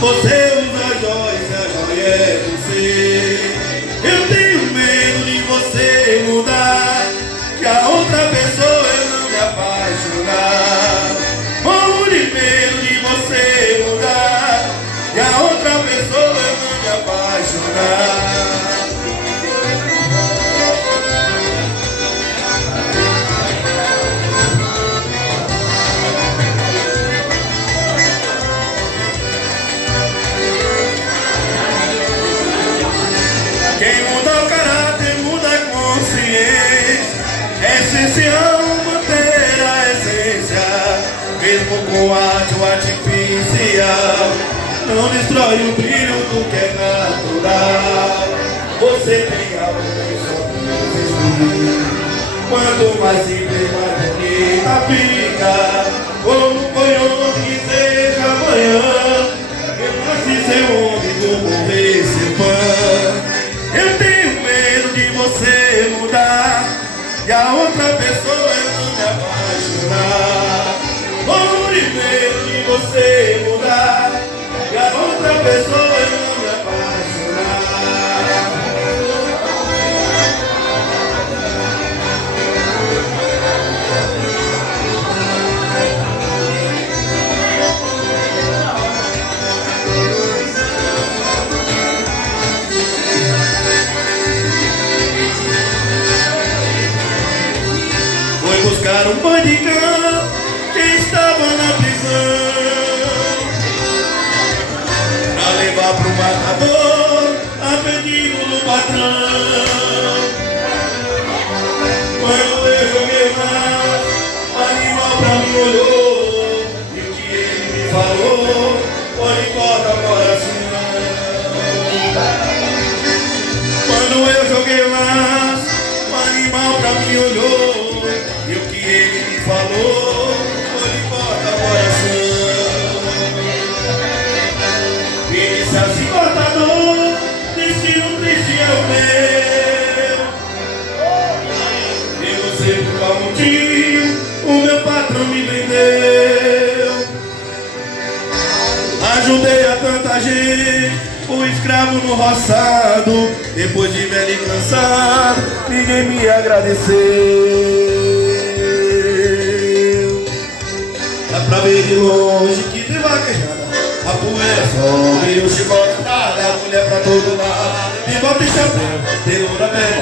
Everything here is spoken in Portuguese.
Você usa joias, a joia é você. Eu tenho medo de você mudar, que a outra pessoa eu não me apaixonar. Morro de medo de você mudar, que a outra pessoa eu não me apaixonar. Quem muda o caráter muda a consciência. É essencial manter a essência, mesmo com arte ou artificial. Não destrói o brilho do que é natural. Você tem algo que só Deus. Quanto mais simples, mais bonita fica. Como foi ontem que seja amanhã. Eu nasci ser homem, vou morrer ser fã. Eu tenho medo de você mudar, e a outra pessoa eu não me apaixonar. Morro de medo de você mudar, e a outra pessoa eu não me apaixonar. Foi buscar um bandicão que estava na prisão, pra levar pro matador a pedido do patrão. Quando eu joguei mais, o animal pra mim olhou, e o que ele me falou pode cortar o coração. Quando eu joguei mais, o animal pra mim olhou, e o que ele me falou foi de corta coração. Me disse assim, cortador, destino triste é o meu. E você por qual motivo o meu patrão me vendeu? Ajudei a tanta gente, fui escravo no roçado. Depois de velho e cansado, ninguém me agradeceu. Dá pra ver de longe que de vaquejada a poeira sobe e o chicote nada, a mulher pra todo lado. Me bota em chapéu, tesoura bem,